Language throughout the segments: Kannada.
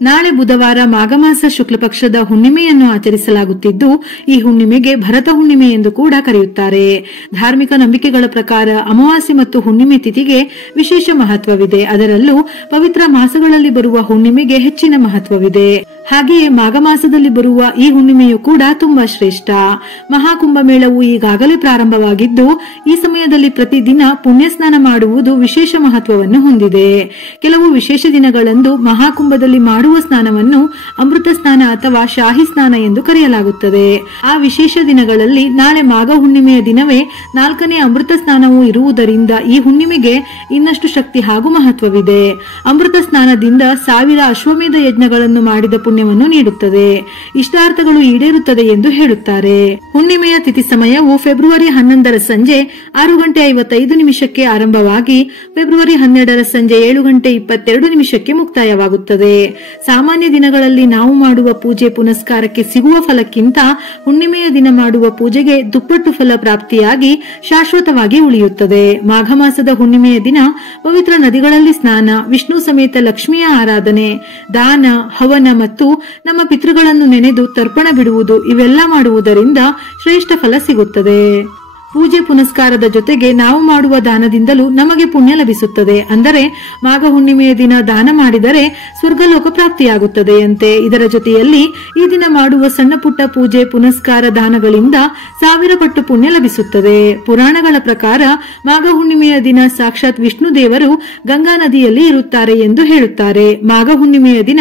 ನಾಳೆ ಬುಧವಾರ ಮಾಘಮಾಸ ಶುಕ್ಲ ಪಕ್ಷದ ಹುಣ್ಣಿಮೆಯನ್ನು ಆಚರಿಸಲಾಗುತ್ತಿದ್ದು, ಈ ಹುಣ್ಣಿಮೆಗೆ ಭರತ ಹುಣ್ಣಿಮೆ ಎಂದು ಕೂಡ ಕರೆಯುತ್ತಾರೆ. ಧಾರ್ಮಿಕ ನಂಬಿಕೆಗಳ ಪ್ರಕಾರ ಅಮಾವಾಸ್ಯೆ ಮತ್ತು ಹುಣ್ಣಿಮೆ ತಿಥಿಗೆ ವಿಶೇಷ ಮಹತ್ವವಿದೆ. ಅದರಲ್ಲೂ ಪವಿತ್ರ ಮಾಸಗಳಲ್ಲಿ ಬರುವ ಹುಣ್ಣಿಮೆಗೆ ಹೆಚ್ಚಿನ ಮಹತ್ವವಿದೆ. ಹಾಗೆಯೇ ಮಾಘ ಮಾಸದಲ್ಲಿ ಬರುವ ಈ ಹುಣ್ಣಿಮೆಯು ಕೂಡ ತುಂಬಾ ಶ್ರೇಷ್ಠ. ಮಹಾಕುಂಭಮೇಳವು ಈಗಾಗಲೇ ಪ್ರಾರಂಭವಾಗಿದ್ದು, ಈ ಸಮಯದಲ್ಲಿ ಪ್ರತಿದಿನ ಪುಣ್ಯ ಸ್ನಾನ ಮಾಡುವುದು ವಿಶೇಷ ಮಹತ್ವವನ್ನು ಹೊಂದಿದೆ. ಕೆಲವು ವಿಶೇಷ ದಿನಗಳಂದು ಮಹಾಕುಂಭದಲ್ಲಿ ಮಾಡುವ ಸ್ನಾನವನ್ನು ಅಮೃತ ಸ್ನಾನ ಅಥವಾ ಶಾಹಿ ಸ್ನಾನ ಎಂದು ಕರೆಯಲಾಗುತ್ತದೆ. ಆ ವಿಶೇಷ ದಿನಗಳಲ್ಲಿ ನಾಳೆ ಮಾಘ ಹುಣ್ಣಿಮೆಯ ದಿನವೇ 4ನೇ ಅಮೃತ ಸ್ನಾನವೂ ಇರುವುದರಿಂದ ಈ ಹುಣ್ಣಿಮೆಗೆ ಇನ್ನಷ್ಟು ಶಕ್ತಿ ಹಾಗೂ ಮಹತ್ವವಿದೆ. ಅಮೃತ ಸ್ನಾನದಿಂದ 1000 ಅಶ್ವಮೇಧ ಯಜ್ಞಗಳನ್ನು ಮಾಡಿದ ಪುಣ್ಯವನ್ನು ನೀಡುತ್ತದೆ. ಇಷ್ಟಾರ್ಥಗಳು ಈಡೇರುತ್ತದೆ ಎಂದು ಹೇಳುತ್ತಾರೆ. ಹುಣ್ಣಿಮೆಯ ತಿಥಿ ಸಮಯವು ಫೆಬ್ರವರಿ 11ರ ಸಂಜೆ 6:55 ಆರಂಭವಾಗಿ ಫೆಬ್ರವರಿ 12ರ ಸಂಜೆ 7:22 ಮುಕ್ತಾಯವಾಗುತ್ತದೆ. ಸಾಮಾನ್ಯ ದಿನಗಳಲ್ಲಿ ನಾವು ಮಾಡುವ ಪೂಜೆ ಪುನಸ್ಕಾರಕ್ಕೆ ಸಿಗುವ ಫಲಕ್ಕಿಂತ ಹುಣ್ಣಿಮೆಯ ದಿನ ಮಾಡುವ ಪೂಜೆಗೆ ದುಪ್ಪಟ್ಟು ಫಲ ಪ್ರಾಪ್ತಿಯಾಗಿ ಶಾಶ್ವತವಾಗಿ ಉಳಿಯುತ್ತದೆ. ಮಾಘ ಮಾಸದ ಹುಣ್ಣಿಮೆಯ ದಿನ ಪವಿತ್ರ ನದಿಗಳಲ್ಲಿ ಸ್ನಾನ, ವಿಷ್ಣು ಸಮೇತ ಲಕ್ಷ್ಮಿಯ ಆರಾಧನೆ, ದಾನ, ಹವನ ಮತ್ತು ನಮ್ಮ ಪಿತೃಗಳನ್ನು ನೆನೆದು ತರ್ಪಣ ಬಿಡುವುದು ಇವೆಲ್ಲ ಮಾಡುವುದರಿಂದ ಶ್ರೇಷ್ಠ ಫಲ ಸಿಗುತ್ತದೆ. ಪೂಜೆ ಪುನಸ್ಕಾರದ ಜೊತೆಗೆ ನಾವು ಮಾಡುವ ದಾನದಿಂದಲೂ ನಮಗೆ ಪುಣ್ಯ ಲಭಿಸುತ್ತದೆ. ಅಂದರೆ ಮಾಘ ಹುಣ್ಣಿಮೆಯ ದಿನ ದಾನ ಮಾಡಿದರೆ ಸ್ವರ್ಗಲೋಕ ಪ್ರಾಪ್ತಿಯಾಗುತ್ತದೆಯಂತೆ. ಇದರ ಜೊತೆಯಲ್ಲಿ ಈ ದಿನ ಮಾಡುವ ಸಣ್ಣ ಪುಟ್ಟ ಪೂಜೆ ಪುನಸ್ಕಾರ ದಾನಗಳಿಂದ 1000 ಪಟ್ಟು ಪುಣ್ಯ ಲಭಿಸುತ್ತದೆ. ಪುರಾಣಗಳ ಪ್ರಕಾರ ಮಾಘ ಹುಣ್ಣಿಮೆಯ ದಿನ ಸಾಕ್ಷಾತ್ ವಿಷ್ಣು ದೇವರು ಗಂಗಾ ನದಿಯಲ್ಲಿ ಇರುತ್ತಾರೆ ಎಂದು ಹೇಳುತ್ತಾರೆ. ಮಾಘ ಹುಣ್ಣಿಮೆಯ ದಿನ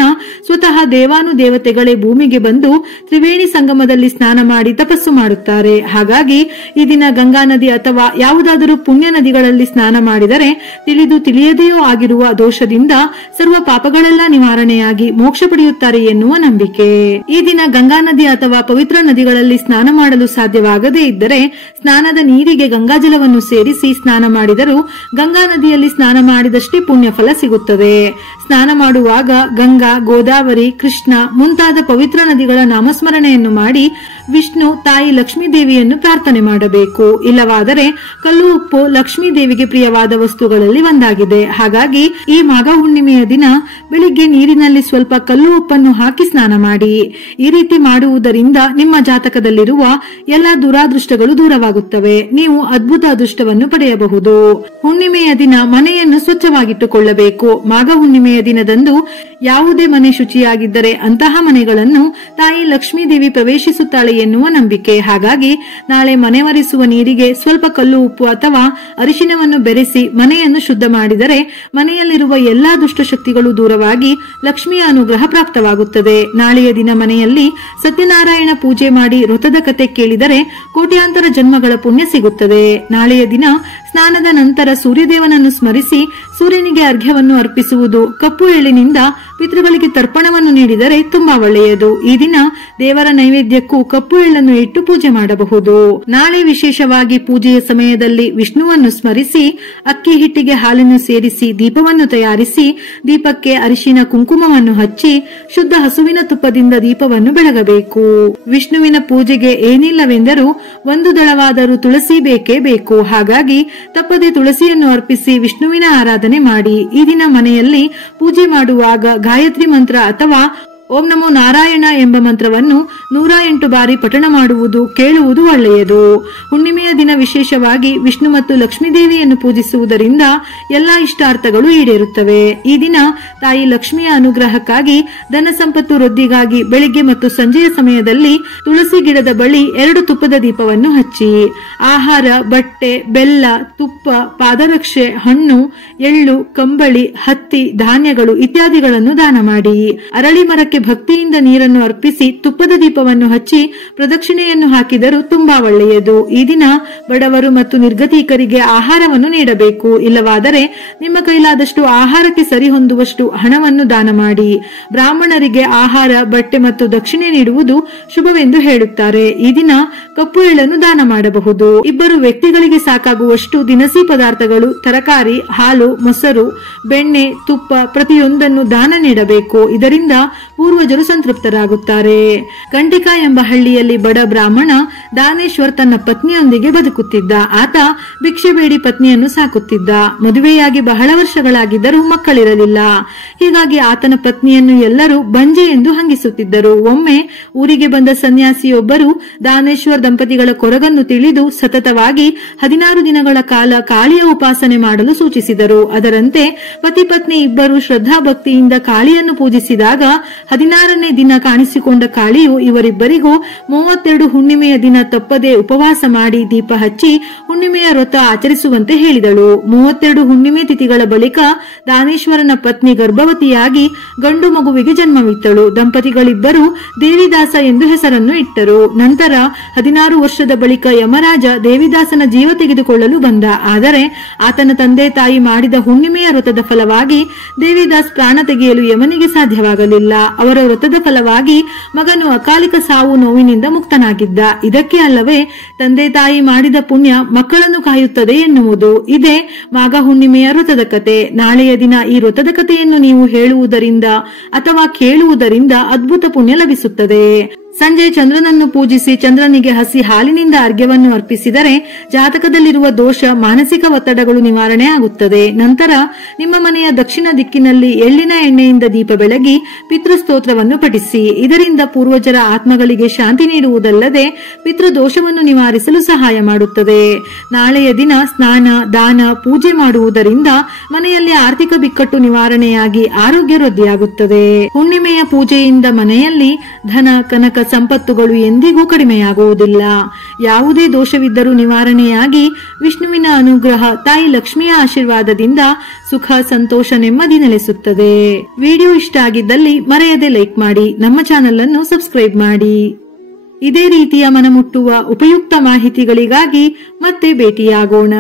ಸ್ವತಃ ದೇವಾನು ದೇವತೆಗಳೇ ಭೂಮಿಗೆ ಬಂದು ತ್ರಿವೇಣಿ ಸಂಗಮದಲ್ಲಿ ಸ್ನಾನ ಮಾಡಿ ತಪಸ್ಸು ಮಾಡುತ್ತಾರೆ. ಹಾಗಾಗಿ ಈ ದಿನ ಗಂಗಾ ನದಿ ಅಥವಾ ಯಾವುದಾದರೂ ಪುಣ್ಯ ನದಿಗಳಲ್ಲಿ ಸ್ನಾನ ಮಾಡಿದರೆ ತಿಳಿದು ತಿಳಿಯದೆಯೋ ಆಗಿರುವ ದೋಷದಿಂದ ಸರ್ವ ಪಾಪಗಳೆಲ್ಲ ನಿವಾರಣೆಯಾಗಿ ಮೋಕ್ಷ ಪಡೆಯುತ್ತಾರೆ ಎನ್ನುವ ನಂಬಿಕೆ. ಈ ದಿನ ಗಂಗಾ ನದಿ ಅಥವಾ ಪವಿತ್ರ ನದಿಗಳಲ್ಲಿ ಸ್ನಾನ ಮಾಡಲು ಸಾಧ್ಯವಾಗದೇ ಇದ್ದರೆ ಸ್ನಾನದ ನೀರಿಗೆ ಗಂಗಾಜಲವನ್ನು ಸೇರಿಸಿ ಸ್ನಾನ ಮಾಡಿದರೂ ಗಂಗಾ ನದಿಯಲ್ಲಿ ಸ್ನಾನ ಮಾಡಿದಷ್ಟೇ ಪುಣ್ಯ ಫಲ ಸಿಗುತ್ತದೆ. ಸ್ನಾನ ಮಾಡುವಾಗ ಗಂಗಾ, ಗೋದಾವರಿ, ಕೃಷ್ಣ ಮುಂತಾದ ಪವಿತ್ರ ನದಿಗಳ ನಾಮಸ್ಮರಣೆಯನ್ನು ಮಾಡಿ ವಿಷ್ಣು ತಾಯಿ ಲಕ್ಷ್ಮೀ ದೇವಿಯನ್ನು ಪ್ರಾರ್ಥನೆ ಮಾಡಬೇಕು. ಇಲ್ಲವಾದರೆ ಕಲ್ಲು ಉಪ್ಪು ಲಕ್ಷ್ಮೀ ದೇವಿಗೆ ಪ್ರಿಯವಾದ ವಸ್ತುಗಳಲ್ಲಿ ಒಂದಾಗಿದೆ. ಹಾಗಾಗಿ ಈ ಮಾಘ ಹುಣ್ಣಿಮೆಯ ದಿನ ಬೆಳಿಗ್ಗೆ ನೀರಿನಲ್ಲಿ ಸ್ವಲ್ಪ ಕಲ್ಲು ಉಪ್ಪನ್ನು ಹಾಕಿ ಸ್ನಾನ ಮಾಡಿ. ಈ ರೀತಿ ಮಾಡುವುದರಿಂದ ನಿಮ್ಮ ಜಾತಕದಲ್ಲಿರುವ ಎಲ್ಲಾ ದುರಾದೃಷ್ಟಗಳು ದೂರವಾಗುತ್ತವೆ. ನೀವು ಅದ್ಭುತ ಅದೃಷ್ಟವನ್ನು ಪಡೆಯಬಹುದು. ಹುಣ್ಣಿಮೆಯ ದಿನ ಮನೆಯನ್ನು ಸ್ವಚ್ಛವಾಗಿಟ್ಟುಕೊಳ್ಳಬೇಕು. ಮಾಘ ಹುಣ್ಣಿಮೆಯ ದಿನದಂದು ಯಾವುದೇ ಮನೆ ಶುಚಿಯಾಗಿದ್ದರೆ ಅಂತಹ ಮನೆಗಳನ್ನು ತಾಯಿ ಲಕ್ಷ್ಮೀ ದೇವಿ ಪ್ರವೇಶಿಸುತ್ತಾಳೆ ಎನ್ನುವ ನಂಬಿಕೆ. ಹಾಗಾಗಿ ನಾಳೆ ಮನೆ ಒರೆಸುವ ನೀರಿಗೆ ಸ್ವಲ್ಪ ಕಲ್ಲು ಉಪ್ಪು ಅಥವಾ ಅರಿಶಿನವನ್ನು ಬೆರೆಸಿ ಮನೆಯನ್ನು ಶುದ್ಧ ಮಾಡಿದರೆ ಮನೆಯಲ್ಲಿರುವ ಎಲ್ಲಾ ದುಷ್ಟಶಕ್ತಿಗಳು ದೂರವಾಗಿ ಲಕ್ಷ್ಮಿಯ ಅನುಗ್ರಹ ಪ್ರಾಪ್ತವಾಗುತ್ತದೆ. ನಾಳೆಯ ದಿನ ಮನೆಯಲ್ಲಿ ಸತ್ಯನಾರಾಯಣ ಪೂಜೆ ಮಾಡಿ ವ್ರತದ ಕತೆ ಕೇಳಿದರೆ ಕೋಟ್ಯಾಂತರ ಜನ್ಮಗಳ ಪುಣ್ಯ ಸಿಗುತ್ತದೆ. ನಾಳೆಯ ದಿನ ಸ್ನಾನದ ನಂತರ ಸೂರ್ಯದೇವನನ್ನು ಸ್ಮರಿಸಿ ಸೂರ್ಯನಿಗೆ ಅರ್ಘ್ಯವನ್ನು ಅರ್ಪಿಸುವುದು, ಕಪ್ಪು ಎಳ್ಳಿನಿಂದ ಪಿತೃಗಳಿಗೆ ತರ್ಪಣವನ್ನು ನೀಡಿದರೆ ತುಂಬಾ ಒಳ್ಳೆಯದು. ಈ ದಿನ ದೇವರ ನೈವೇದ್ಯಕ್ಕೂ ಕಪ್ಪು ಎಳ್ಳನ್ನು ಇಟ್ಟು ಪೂಜೆ ಮಾಡಬಹುದು. ನಾಳೆ ವಿಶೇಷವಾಗಿ ಪೂಜೆಯ ಸಮಯದಲ್ಲಿ ವಿಷ್ಣುವನ್ನು ಸ್ಮರಿಸಿ ಅಕ್ಕಿ ಹಿಟ್ಟಿಗೆ ಹಾಲನ್ನು ಸೇರಿಸಿ ದೀಪವನ್ನು ತಯಾರಿಸಿ ದೀಪಕ್ಕೆ ಅರಿಶಿನ ಕುಂಕುಮವನ್ನು ಹಚ್ಚಿ ಶುದ್ಧ ಹಸುವಿನ ತುಪ್ಪದಿಂದ ದೀಪವನ್ನು ಬೆಳಗಬೇಕು. ವಿಷ್ಣುವಿನ ಪೂಜೆಗೆ ಏನಿಲ್ಲವೆಂದರೂ ಒಂದು ದಳವಾದರೂ ತುಳಸಿ ಬೇಕೇ ಬೇಕು. ಹಾಗಾಗಿ ತಪ್ಪದೆ ತುಳಸಿಯನ್ನು ಅರ್ಪಿಸಿ ವಿಷ್ಣುವಿನ ಆರಾಧನೆ ಮಾಡಿ. ಈ ದಿನ ಮನೆಯಲ್ಲಿ ಪೂಜೆ ಮಾಡುವಾಗ ಗಾಯತ್ರಿ ಮಂತ್ರ ಅಥವಾ ಓಂ ನಮೋ ನಾರಾಯಣ ಎಂಬ ಮಂತ್ರವನ್ನು 108 ಬಾರಿ ಪಠಣ ಮಾಡುವುದು, ಕೇಳುವುದು ಒಳ್ಳೆಯದು. ಹುಣ್ಣಿಮೆಯ ದಿನ ವಿಶೇಷವಾಗಿ ವಿಷ್ಣು ಮತ್ತು ಲಕ್ಷ್ಮೀ ದೇವಿಯನ್ನು ಪೂಜಿಸುವುದರಿಂದ ಎಲ್ಲಾ ಇಷ್ಟಾರ್ಥಗಳು ಈಡೇರುತ್ತವೆ. ಈ ದಿನ ತಾಯಿ ಲಕ್ಷ್ಮಿಯ ಅನುಗ್ರಹಕ್ಕಾಗಿ ಧನ ಸಂಪತ್ತು ವೃದ್ಧಿಗಾಗಿ ಬೆಳಿಗ್ಗೆ ಮತ್ತು ಸಂಜೆಯ ಸಮಯದಲ್ಲಿ ತುಳಸಿ ಗಿಡದ ಬಳಿ 2 ತುಪ್ಪದ ದೀಪವನ್ನು ಹಚ್ಚಿ ಆಹಾರ, ಬಟ್ಟೆ, ಬೆಲ್ಲ, ತುಪ್ಪ, ಪಾದರಕ್ಷೆ, ಹಣ್ಣು, ಎಳ್ಳು, ಕಂಬಳಿ, ಹತ್ತಿ, ಧಾನ್ಯಗಳು ಇತ್ಯಾದಿಗಳನ್ನು ದಾನ ಮಾಡಿ. ಅರಳಿ ಮರಕ್ಕೆ ಭಕ್ತಿಯಿಂದ ನೀರನ್ನು ಅರ್ಪಿಸಿ ತುಪ್ಪದ ದೀಪವನ್ನು ಹಚ್ಚಿ ಪ್ರದಕ್ಷಿಣೆಯನ್ನು ಹಾಕಿದರೂ ತುಂಬಾ ಒಳ್ಳೆಯದು. ಈ ದಿನ ಬಡವರು ಮತ್ತು ನಿರ್ಗತಿಕರಿಗೆ ಆಹಾರವನ್ನು ನೀಡಬೇಕು. ಇಲ್ಲವಾದರೆ ನಿಮ್ಮ ಕೈಲಾದಷ್ಟು ಆಹಾರಕ್ಕೆ ಸರಿಹೊಂದುವಷ್ಟು ಹಣವನ್ನು ದಾನ ಮಾಡಿ. ಬ್ರಾಹ್ಮಣರಿಗೆ ಆಹಾರ, ಬಟ್ಟೆ ಮತ್ತು ದಕ್ಷಿಣೆ ನೀಡುವುದು ಶುಭವೆಂದು ಹೇಳುತ್ತಾರೆ. ಈ ದಿನ ಕಪ್ಪು ಎಳ್ಳನ್ನು ದಾನ ಮಾಡಬಹುದು. 2 ವ್ಯಕ್ತಿಗಳಿಗೆ ಸಾಕಾಗುವಷ್ಟು ದಿನಸಿ ಪದಾರ್ಥಗಳು, ತರಕಾರಿ, ಹಾಲು, ಮೊಸರು, ಬೆಣ್ಣೆ, ತುಪ್ಪ ಪ್ರತಿಯೊಂದನ್ನು ದಾನ ನೀಡಬೇಕು. ಇದರಿಂದ ಪೂರ್ವಜರು ಸಂತೃಪ್ತರಾಗುತ್ತಾರೆ. ಕಂಟಿಕ ಎಂಬ ಹಳ್ಳಿಯಲ್ಲಿ ಬಡ ಬ್ರಾಹ್ಮಣ ದಾನೇಶ್ವರ್ ತನ್ನ ಪತ್ನಿಯೊಂದಿಗೆ ಬದುಕುತ್ತಿದ್ದ. ಆತ ಭಿಕ್ಷೆ ಬೇಡಿ ಪತ್ನಿಯನ್ನು ಸಾಕುತ್ತಿದ್ದ. ಮದುವೆಯಾಗಿ ಬಹಳ ವರ್ಷಗಳಾಗಿದ್ದರೂ ಮಕ್ಕಳಿರಲಿಲ್ಲ. ಹೀಗಾಗಿ ಆತನ ಪತ್ನಿಯನ್ನು ಎಲ್ಲರೂ ಬಂಜೆ ಎಂದು ಹಂಗಿಸುತ್ತಿದ್ದರು. ಒಮ್ಮೆ ಊರಿಗೆ ಬಂದ ಸನ್ಯಾಸಿಯೊಬ್ಬರು ದಾನೇಶ್ವರ್ ದಂಪತಿಗಳ ಕೊರಗನ್ನು ತಿಳಿದು ಸತತವಾಗಿ 16 ದಿನಗಳ ಕಾಲ ಕಾಳಿಯ ಉಪಾಸನೆ ಮಾಡಲು ಸೂಚಿಸಿದರು. ಅದರಂತೆ ಪತಿ ಪತ್ನಿ ಇಬ್ಬರು ಶ್ರದ್ಧಾಭಕ್ತಿಯಿಂದ ಕಾಳಿಯನ್ನು ಪೂಜಿಸಿದಾಗ 16ನೇ ದಿನ ಕಾಣಿಸಿಕೊಂಡ ಕಾಳಿಯು ಇವರಿಬ್ಬರಿಗೂ 32 ಹುಣ್ಣಿಮೆಯ ದಿನ ತಪ್ಪದೆ ಉಪವಾಸ ಮಾಡಿ ದೀಪ ಹಚ್ಚಿ ಹುಣ್ಣಿಮೆಯ ವ್ರತ ಆಚರಿಸುವಂತೆ ಹೇಳಿದಳು. 32 ಹುಣ್ಣಿಮೆ ತಿಥಿಗಳ ಬಳಿಕ ದಾನೇಶ್ವರನ ಪತ್ನಿ ಗರ್ಭವತಿಯಾಗಿ ಗಂಡು ಮಗುವಿಗೆ ಜನ್ಮವಿತ್ತಳು. ದಂಪತಿಗಳಿಬ್ಬರು ದೇವಿದಾಸ ಎಂದು ಹೆಸರನ್ನು ಇಟ್ಟರು. ನಂತರ 16 ವರ್ಷದ ಬಳಿಕ ಯಮರಾಜ ದೇವಿದಾಸನ ಜೀವ ತೆಗೆದುಕೊಳ್ಳಲು ಬಂದ. ಆದರೆ ಆತನ ತಂದೆ ತಾಯಿ ಮಾಡಿದ ಹುಣ್ಣಿಮೆಯ ವ್ರತದ ಫಲವಾಗಿ ದೇವಿದಾಸ್ ಪ್ರಾಣ ತೆಗೆಯಲು ಯಮನಿಗೆ ಸಾಧ್ಯವಾಗಲಿಲ್ಲ. ಅವರ ವ್ರತದ ಫಲವಾಗಿ ಮಗನು ಅಕಾಲಿಕ ಸಾವು ನೋವಿನಿಂದ ಮುಕ್ತನಾಗಿದ್ದ. ಇದಕ್ಕೆ ಅಲ್ಲವೇ ತಂದೆ ತಾಯಿ ಮಾಡಿದ ಪುಣ್ಯ ಮಕ್ಕಳನ್ನು ಕಾಯುತ್ತದೆ ಎನ್ನುವುದು. ಇದೇ ಮಾಘ ಹುಣ್ಣಿಮೆಯ ವ್ರತದ ಕತೆ. ನಾಳೆಯ ದಿನ ಈ ವ್ರತದ ಕಥೆಯನ್ನು ನೀವು ಹೇಳುವುದರಿಂದ ಅಥವಾ ಕೇಳುವುದರಿಂದ ಅದ್ಭುತ ಪುಣ್ಯ ಲಭಿಸುತ್ತದೆ. ಸಂಜೆ ಚಂದ್ರನನ್ನು ಪೂಜಿಸಿ ಚಂದ್ರನಿಗೆ ಹಸಿ ಹಾಲಿನಿಂದ ಅರ್ಘ್ಯವನ್ನು ಅರ್ಪಿಸಿದರೆ ಜಾತಕದಲ್ಲಿರುವ ದೋಷ, ಮಾನಸಿಕ ಒತ್ತಡಗಳು ನಿವಾರಣೆ ಆಗುತ್ತದೆ. ನಂತರ ನಿಮ್ಮ ಮನೆಯ ದಕ್ಷಿಣ ದಿಕ್ಕಿನಲ್ಲಿ ಎಳ್ಳಿನ ಎಣ್ಣೆಯಿಂದ ದೀಪ ಬೆಳಗಿ ಪಿತೃಸ್ತೋತ್ರವನ್ನು ಪಠಿಸಿ. ಇದರಿಂದ ಪೂರ್ವಜರ ಆತ್ಮಗಳಿಗೆ ಶಾಂತಿ ನೀಡುವುದಲ್ಲದೆ ಪಿತೃದೋಷವನ್ನು ನಿವಾರಿಸಲು ಸಹಾಯ ಮಾಡುತ್ತದೆ. ನಾಳೆಯ ದಿನ ಸ್ನಾನ, ದಾನ, ಪೂಜೆ ಮಾಡುವುದರಿಂದ ಮನೆಯಲ್ಲಿ ಆರ್ಥಿಕ ಬಿಕ್ಕಟ್ಟು ನಿವಾರಣೆಯಾಗಿ ಆರೋಗ್ಯ ವೃದ್ಧಿಯಾಗುತ್ತದೆ. ಹುಣ್ಣಿಮೆಯ ಪೂಜೆಯಿಂದ ಮನೆಯಲ್ಲಿ ಧನ, ಕನಕ, ಸಂಪತ್ತುಗಳು ಎಂದಿಗೂ ಕಡಿಮೆಯಾಗುವುದಿಲ್ಲ. ಯಾವುದೇ ದೋಷವಿದ್ದರೂ ನಿವಾರಣೆಯಾಗಿ ವಿಷ್ಣುವಿನ ಅನುಗ್ರಹ, ತಾಯಿ ಲಕ್ಷ್ಮಿಯ ಆಶೀರ್ವಾದದಿಂದ ಸುಖ, ಸಂತೋಷ, ನೆಮ್ಮದಿ ನೆಲೆಸುತ್ತದೆ. ವಿಡಿಯೋ ಇಷ್ಟ ಆಗಿದ್ದಲ್ಲಿ ಮರೆಯದೆ ಲೈಕ್ ಮಾಡಿ, ನಮ್ಮ ಚಾನೆಲ್ ಅನ್ನು ಸಬ್ಸ್ಕ್ರೈಬ್ ಮಾಡಿ. ಇದೇ ರೀತಿಯ ಮನಮುಟ್ಟುವ ಉಪಯುಕ್ತ ಮಾಹಿತಿಗಳಿಗಾಗಿ ಮತ್ತೆ ಭೇಟಿಯಾಗೋಣ.